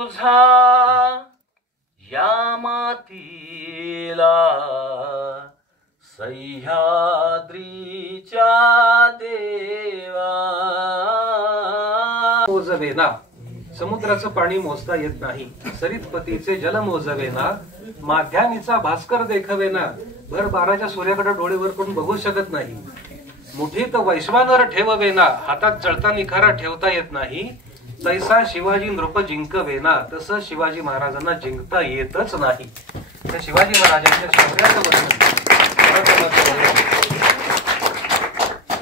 तुझा या मातीला सह्याद्रीच्या देवा मोजवेना समुद्राचं पाणी मोजता येत नाही, सरितपतीचे जल मोजवेना, माध्यानीचा भास्कर देखवेना, भर बाराच्या सूर्याकडे डोळे वर करून बघू शकत नाही, मुठीत वैश्वानर ठेववेना, हातात जळता निखारा ठेवता येत नाही, तैसा शिवाजी नृप जिंकवेना, तसं शिवाजी महाराजांना जिंकता येतच नाही. तर शिवाजी महाराजांच्या शौर्याचं वर्णन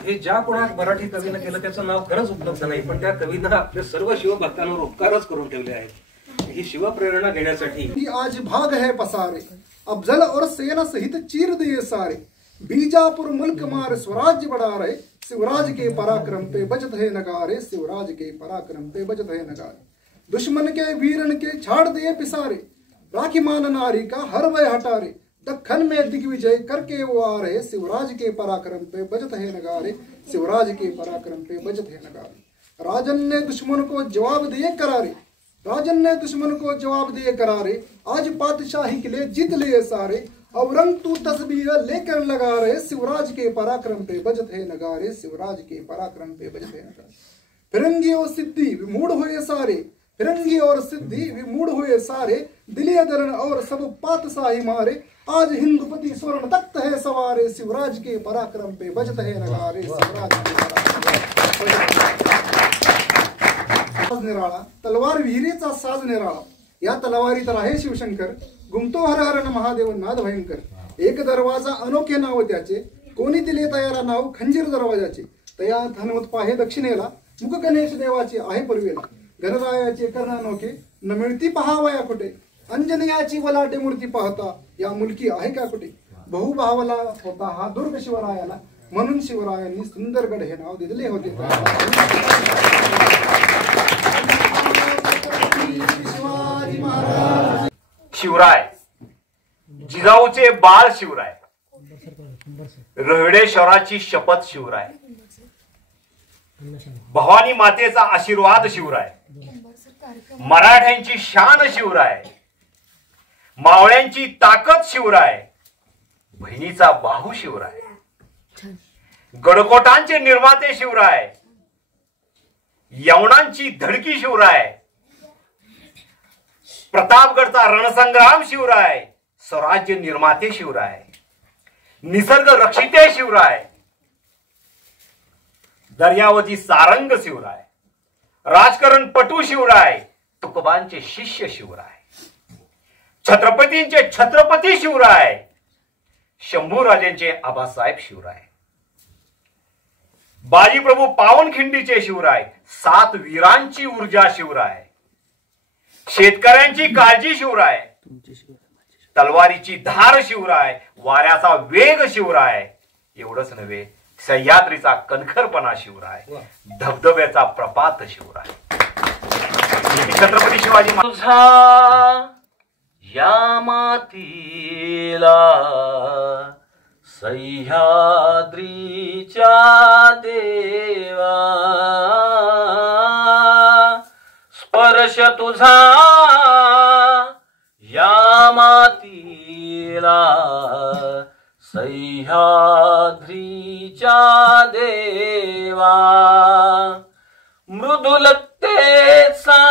हे ज्या कोणात मराठी कवीनं केलं त्याचं नाव खरंच उपलब्ध नाही, पण त्या कवीनं आपल्या सर्व शिवभक्तांवर उपकारच करून ठेवले आहेत. ही शिवप्रेरणा घेण्यासाठी आज भाग है पसारे, अफजल और सेना सहित चीर दिए सारे, बीजापुर मुल्क मार स्वराज्य बढ़ा रहे, शिवराज के पराक्रम पे बजत है नगारे, शिवराज के पराक्रम पे बजत है नगारे, दुश्मन के वीरन के छाड़ दिए पिसारे, राखी मान नारी का हर वह हटारे, दक्खन में दिग्विजय करके वो आ रहे, शिवराज के पराक्रम पे बजत है नगारे, शिवराज के पराक्रम पे बजत है नगारे, राजन ने दुश्मन को जवाब दिए करारे, राजन ने दुश्मन को जवाब दिए करारे, आज पातशाही के लिए जीत लिए सारे, औरंग तू तस्बीर लेकर लगा रहे, शिवराज के पराक्रम पे बजत है नगारे, शिवराज के पराक्रम पे बजत है नगारे, फिरंगी और सिद्धि विमूढ़ हुए सारे, फिरंगी और सिद्धि विमूढ़ हुए सारे, दिलिया दरन और सब पातशाही मारे, आज हिंदुपति स्वर्ण तख्त है सवारे, शिवराज के पराक्रम पे बजत है नगारे, शिवराज के पराक्रम निराळा, तलवार विहिरीचा साज निराळा, या तलवारी तर आहे शिवशंकर, गुमतो हर हर महादेव नाद भयंकर, एक दरवाजा अनोखे नाव त्याचे, कोणी दिले तयारा नाव खंजीर दरवाजाचे, तयात हनुमत पाहे दक्षिणेला, मुख गणेश देवाचे आहे पूर्वेला, गणरायाचे कर्ण अनोखे न मिळती पहावया कुठे, अंजनयाची वलाटे मूर्ती पाहता या मुलकी आहे का कुठे, बहुभावला होता हा दुर्ग शिवरायाला, म्हणून शिवरायांनी सुंदरगड हे नाव दिले होते. शिवराय जिजाऊचे बाळ शिवराय, रोहिडेश्वराची शपथ शिवराय, भवानी मातेचा आशीर्वाद शिवराय, मराठ्यांची शान शिवराय, मावळ्यांची ताकद शिवराय, बहिणीचा बाहू शिवराय, गडकोटांचे निर्माते शिवराय, यवनांची धडकी शिवराय, प्रतापगडचा रणसंग्राम शिवराय, स्वराज्य निर्माते शिवराय, निसर्ग रक्षिते शिवराय, दर्यावती सारंग शिवराय, राजकारण पटू शिवराय, तुकोबांचे शिष्य शिवराय, छत्रपतींचे छत्रपती शिवराय, शंभूराजेंचे आबासाहेब शिवराय, बाजीप्रभू पावनखिंडीचे शिवराय, 7 वीरांची ऊर्जा शिवराय, शेतकऱ्यांची काळजी शिवराय, तलवारीची धार शिवराय, वाऱ्याचा वेग शिवराय, एवढंच नव्हे सह्याद्रीचा कणखरपणा शिवराय, धबधब्याचा प्रपात शिवराय. छत्रपती शिवाजी तुझा या मातीला सह्याद्रीच्या देवा, स्पर्श तुझा या मातीला सह्याद्रीच्या देवा, मृदुलतेचा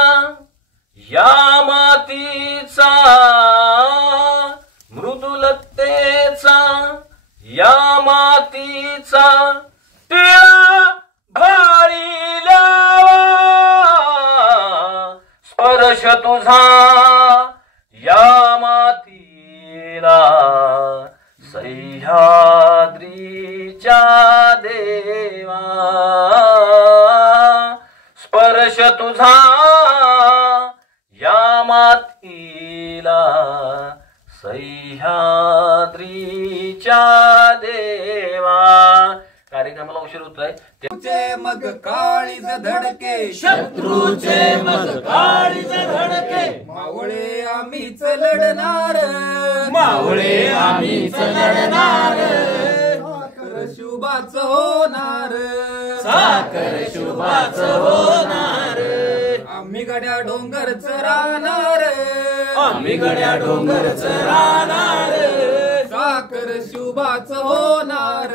या मातीचा, मृदुलतेचा या मातीचा, टिळा भारी लावा, स्पर्श तुझा या मातीला सह्याद्रीच्या देवा, स्पर्श तुझा या मातीला सह्याद्रीच्या देवा. कार्यक्रमाला उशीर होतोय. शत्रूचे मग काळीज धडके, शत्रूचे मग काळीज धडके, मावळे आम्हीच लढणार, मावळे आम्हीच लढणार, साखर शुभाच होणार, साखर शुभाच होणार, आम्ही आम्ही गड्या डोंगरच राहणार, आम्ही गड्या डोंगरच राहणार, साखर शुभाच होणार,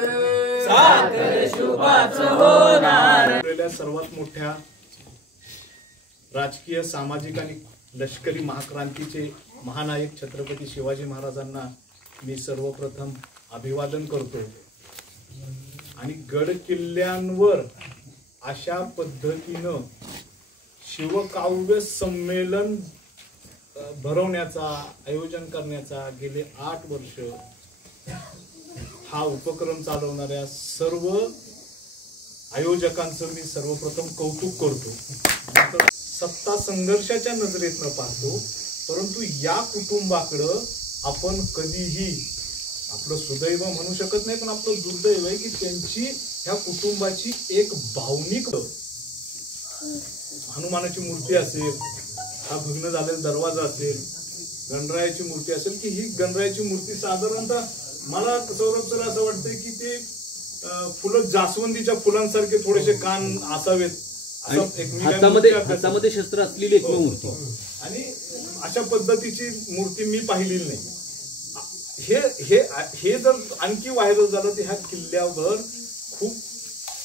साखर शुभाच होणार. सर्वात मोठ्या राजकीय, सामाजिक आणि लष्करी महाक्रांतीचे महानायक छत्रपती शिवाजी महाराजांना मी सर्वप्रथम अभिवादन करतो. आणि गड किल्ल्यांवर अशा पद्धतीनं शिवकाव्य संमेलन भरवण्याचा, आयोजन करण्याचा गेले 8 वर्ष हा उपक्रम चालवणाऱ्या सर्व आयोजकांचं मी सर्वप्रथम कौतुक करतो. सत्ता संघर्षाच्या नजरेतनं पाहतो, परंतु या कुटुंबाकडं आपण कधीही आपलं सुदैव म्हणू शकत नाही, पण आपलं दुर्दैव आहे की त्यांची ह्या कुटुंबाची एक भावनिक हनुमानाची मूर्ती असेल, हा भग्न झालेला दरवाजा असेल, गणरायाची मूर्ती असेल, की ही गणरायाची मूर्ती साधारणतः मला सौरभ तर असं वाटतंय की ते फुलं जास्वंदीच्या फुलांसारखे थोडेसे कान असावेत, हातामध्ये शस्त्र असलेली एक मूर्ती, आणि अशा पद्धतीची मूर्ती मी पाहिलेली नाही. हे जर आणखी व्हायरल झालं तर ह्या किल्ल्यावर खूप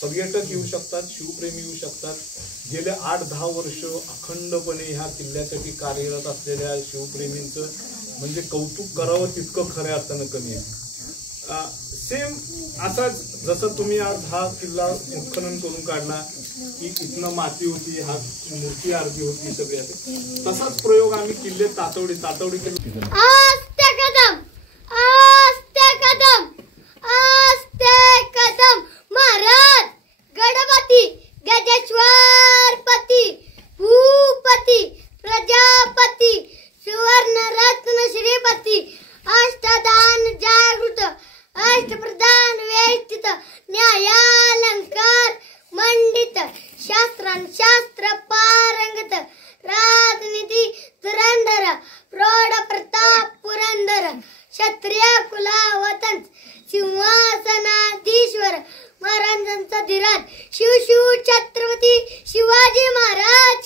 पर्यटक येऊ शकतात, शिवप्रेमी येऊ शकतात. गेले 8-10 वर्ष अखंडपणे ह्या किल्ल्यासाठी कार्यरत असलेल्या शिवप्रेमींचं म्हणजे कौतुक करावं तितकं खऱ्या अर्थानं कमी आहे. सेम असाच जसं तुम्ही आज हा किल्ला उत्खनन करून काढला की इथनं माती होती, हा मूर्ती आरती होती सगळी, तसाच प्रयोग आम्ही किल्ले तातवडी केले. महाराज गणपती गजेश्वरपती भूपती प्रजापती सुवर्ण रत्न श्रीपती अष्टदान जागृत अष्टप्रधान वेष्टित न्यायालंकार मंडित शास्त्र पारंगत राजनीती धुरंधर प्रौढ प्रताप पुरंदर क्षत्रिय कुलावतंस सिंहासनाधीश्वर महाराजांचा धीराज शिव छत्रपती शिवाजी महाराज